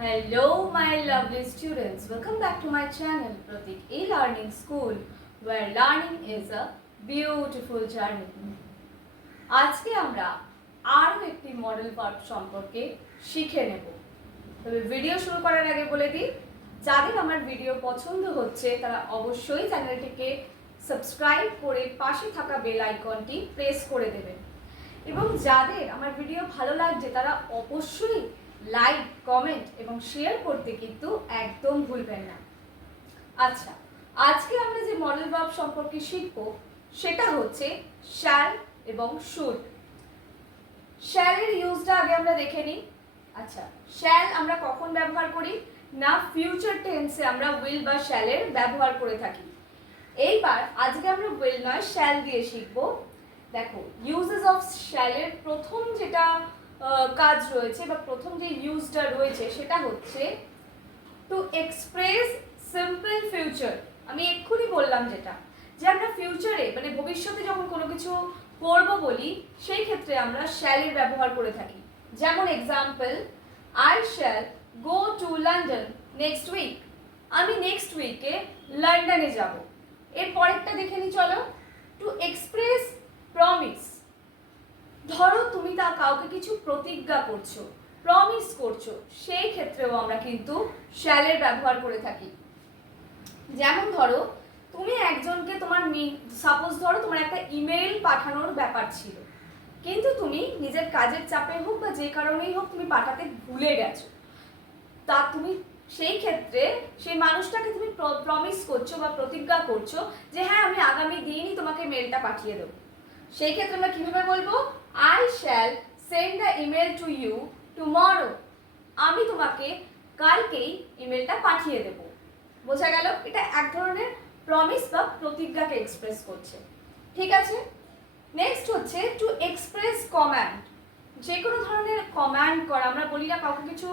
Hello, my lovely students. Welcome back to my channel, Pratik E-Learning School, where learning is a beautiful journey. আজকে আমরা আরও একটি modal verb সম্পর্কে শিখে নেব। তবে ভিডিও শুরু করার আগে বলে দিই, যাদের আমার ভিডিও পছন্দ হচ্ছে তারা অবশ্যই চ্যানেলটিকে সাবস্ক্রাইব করে পাশে থাকা বেল আইকনটি প্রেস করে দেবেন। এবং যাদের আমার ভিডিও ভালো লাগছে তারা অবশ্যই লাইক, কমেন্ট এবং শেয়ার করতে কিন্তু একদম ভুলবেন না। আচ্ছা, আজকে আমরা যে মডেল ভার্ব সম্পর্কে শিখব সেটা হচ্ছে শ্যাল এবং শুড। শ্যালের ইউজটা আগে আমরা দেখে নিই। আচ্ছা, শ্যাল আমরা কখন ব্যবহার করি না, ফিউচার টেন্সে আমরা উইল বা শ্যালের ব্যবহার করে থাকি। এইবার আজকে আমরা উইল নয় শ্যাল দিয়ে শিখব। দেখো, ইউজেস অফ শ্যালের প্রথম যেটা কাজ রয়েছে বা প্রথম যে ইউজটা রয়েছে সেটা হচ্ছে টু এক্সপ্রেস সিম্পল ফিউচার। আমি এক্ষুনি বললাম যেটা, যে আমরা ফিউচারে মানে ভবিষ্যতে যখন কোনো কিছু করব বলি সেই ক্ষেত্রে আমরা শ্যালের ব্যবহার করে থাকি। যেমন example, I shall go to London next week. আমি নেক্সট উইকে লন্ডনে যাব। এর পরেরটা দেখে নি চলো, টু এক্সপ্রেস প্রমিস। ধরো তুমি তা কাউকে কিছু প্রতিজ্ঞা করছো, প্রমিস করছো, সেই ক্ষেত্রেও আমরা কিন্তু শ্যালের ব্যবহার করে থাকি। যেমন ধরো তুমি একজনকে সাপোজ ধরো তোমার একটা ইমেল পাঠানোর ব্যাপার ছিল, কিন্তু তুমি নিজের কাজের চাপে হোক বা যে কারণেই হোক তুমি পাঠাতে ভুলে গেছো। তা তুমি সেই ক্ষেত্রে সেই মানুষটাকে তুমি প্রমিস করছো বা প্রতিজ্ঞা করছো যে হ্যাঁ আমি আগামী দিনই তোমাকে মেলটা পাঠিয়ে দেবো। সেই ক্ষেত্রে আমরা কিভাবে বলবো, I shall send the email to you tomorrow. আমি তোমাকে কালকেই ইমেলটা পাঠিয়ে দেব। বোঝা গেল? এটা এক ধরনের প্রমিস বা প্রতিজ্ঞাকে এক্সপ্রেস করছে। ঠিক আছে, নেক্সট হচ্ছে টু এক্সপ্রেস কমান্ড। যে কোনো ধরনের কমান্ড করা, আমরা বলি না কাউকে কিছু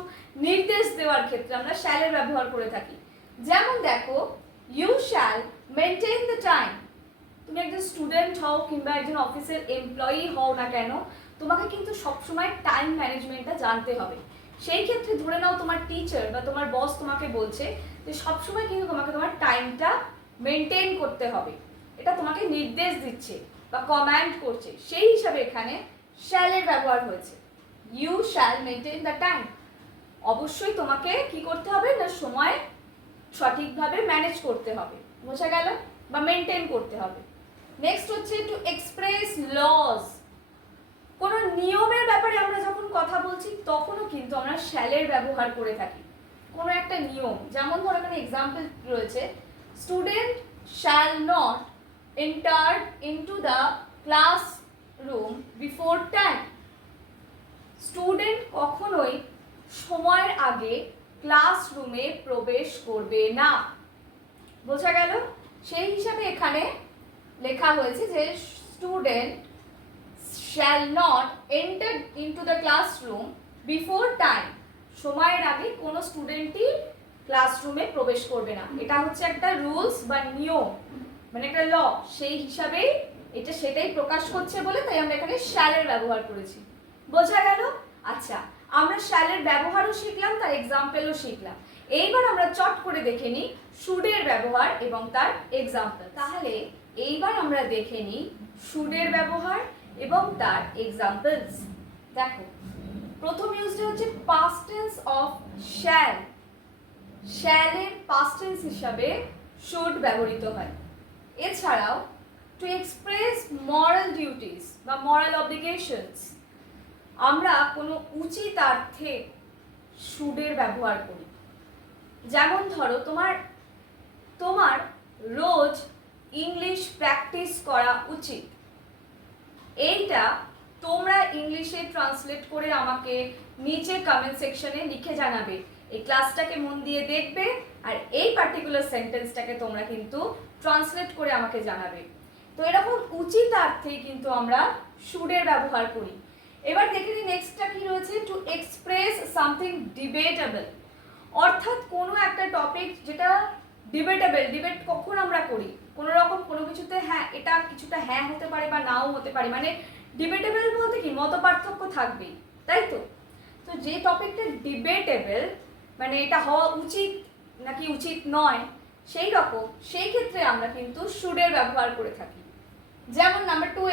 নির্দেশ দেওয়ার ক্ষেত্রে আমরা শ্যালের ব্যবহার করে থাকি। যেমন দেখো, you shall maintain the time. তুমি একজন স্টুডেন্ট হও কিংবা একজন অফিসের এমপ্লয়ি হও না কেন, তোমাকে কিন্তু সবসময় টাইম ম্যানেজমেন্টটা জানতে হবে। সেই ক্ষেত্রে ধরে নাও তোমার টিচার বা তোমার বস তোমাকে বলছে যে সবসময় কিন্তু তোমাকে তোমার টাইমটা মেনটেন করতে হবে, এটা তোমাকে নির্দেশ দিচ্ছে বা কমান্ড করছে। সেই হিসাবে এখানে শ্যালের ব্যবহার হয়েছে। You shall maintain the time. অবশ্যই তোমাকে কি করতে হবে না, সময় সঠিকভাবে ম্যানেজ করতে হবে। বোঝা গেল? বা মেনটেন করতে হবে। নেক্সট হচ্ছে টু এক্সপ্রেস লজ। কোনো নিয়মের ব্যাপারে আমরা যখন কথা বলছি তখনও কিন্তু আমরা শ্যালের ব্যবহার করে থাকি। কোনো একটা নিয়ম, যেমন ধরো এখানে এক্সাম্পল রয়েছে, student shall not enter into the class room before time. Student কখনোই সময়ের আগে ক্লাসরুমে প্রবেশ করবে না। বোঝা গেল? সেই হিসাবে এখানে লেখা হয়েছে যে student shall not enter into the classroom before time. সময়ের আগে কোনো স্টুডেন্টই ক্লাসরুমে প্রবেশ করবে না। এটা হচ্ছে একটা রুলস বা নিয়ম, মানে একটা ল। সেই হিসাবেই এটা সেটাই প্রকাশ করছে বলে তাই আমরা এখানে শ্যালের ব্যবহার করেছি। বোঝা গেল? আচ্ছা, আমরা শ্যালের ব্যবহারও শিখলাম, তার এক্সাম্পলও শিখলাম। এইবার আমরা চট করে দেখে নিই শুডের ব্যবহার এবং তার এক্সাম্পল। তাহলে এইবার আমরা দেখে নিই শুডের ব্যবহার এবং তার এক্সাম্পলস। দেখো, প্রথম ইউজটা হচ্ছে পাস্ট টেন্স অফ শ্যাল। শ্যালের পাস্ট টেন্স হিসাবে শুড ব্যবহৃত হয়। এছাড়াও টু এক্সপ্রেস মরাল ডিউটিস বা মরাল অব্লিগেশনস, আমরা কোনো উচিতার্থে শুডের ব্যবহার করি। যেমন ধরো তোমার রোজ ইংলিশ প্র্যাকটিস করা উচিত। এইটা তোমরা ইংলিশে ট্রান্সলেট করে আমাকে নিচে কমেন্ট সেকশনে লিখে জানাবে। এই ক্লাসটাকে মন দিয়ে দেখবে আর এই পার্টিকুলার সেন্টেন্সটাকে তোমরা কিন্তু ট্রান্সলেট করে আমাকে জানাবে। তো এরকম উচিতার্থেই কিন্তু আমরা শুডের ব্যবহার করি। এবার দেখে নিই নেক্সটটা কি রয়েছে, টু এক্সপ্রেস সামথিং ডিবেটেবল। অর্থাৎ কোনো একটা টপিক যেটা ডিবেটেবল, ডিবেট কখন আমরা করি, কোনো রকম কোনো কিছুতে হ্যাঁ এটা কিছুটা হ্যাঁ হতে পারে বা নাও হতে পারে, মানে ডিবেটেবল বলতে কি মত পার্থক্য থাকবেই, তাই তো? তো যে টপিকটা ডিবেটেবল মানে এটা হওয়া উচিত নাকি উচিত নয় সেই রকম, সেই ক্ষেত্রে আমরা কিন্তু শুডের ব্যবহার করে থাকি। যেমন নাম্বার 2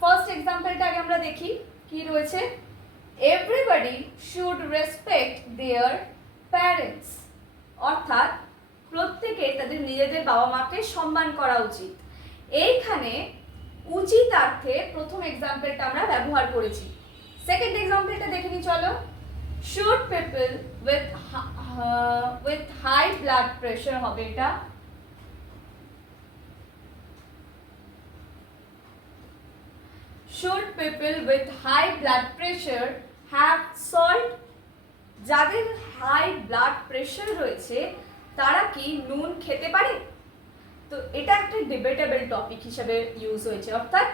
ফার্স্ট এক্সাম্পলটা আগে আমরা দেখি কি রয়েছে। Everybody should respect their parents, অর্থাৎ প্রত্যেকে তাদের নিজেদের বাবা মাকে সম্মান করা উচিত। এইখানে উচিতার্থে প্রথম এক্সাম্পলটা আমরা ব্যবহার করেছি। সেকেন্ড এক্সাম্পলটা দেখে নি চলো। Should people with high blood pressure হবে এটা। Should people with high blood pressure have salt? যাদের হাই ব্লাড প্রেশার রয়েছে তারা কি নুন খেতে পারে? তো এটা একটা ডিবেটেবল টপিক হিসেবে ইউজ হয়েছে, অর্থাৎ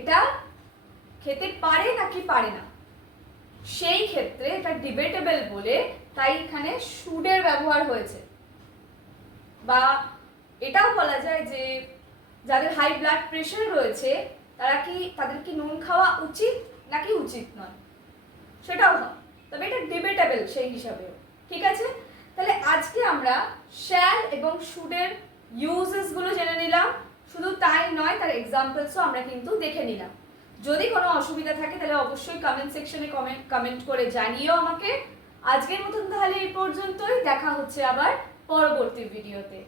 এটা খেতে পারে নাকি পারে না, সেই ক্ষেত্রে এটা ডিবেটেবল বলে তাই এখানে শুডের ব্যবহার হয়েছে। বা এটাও বলা যায় যে যাদের হাই ব্লাড প্রেশার রয়েছে তাদের কি নুন খাওয়া উচিত নাকি উচিত নয়, সেটাও হয়, তবে এটা ডিবেটেবল সেই হিসাবেও। ঠিক আছে, তাহলে আজকে আমরা শ্যাল এবং শুডের ইউজেস গুলো জেনে নিলাম। শুধু তাই নয়, তার এক্সাম্পলসও আমরা কিন্তু দেখে নিলাম। যদি কোনো অসুবিধা থাকে তাহলে অবশ্যই কমেন্ট সেকশনে কমেন্ট করে জানিও আমাকে। আজকের মতন তাহলে এই পর্যন্তই, দেখা হচ্ছে আবার পরবর্তী ভিডিওতে।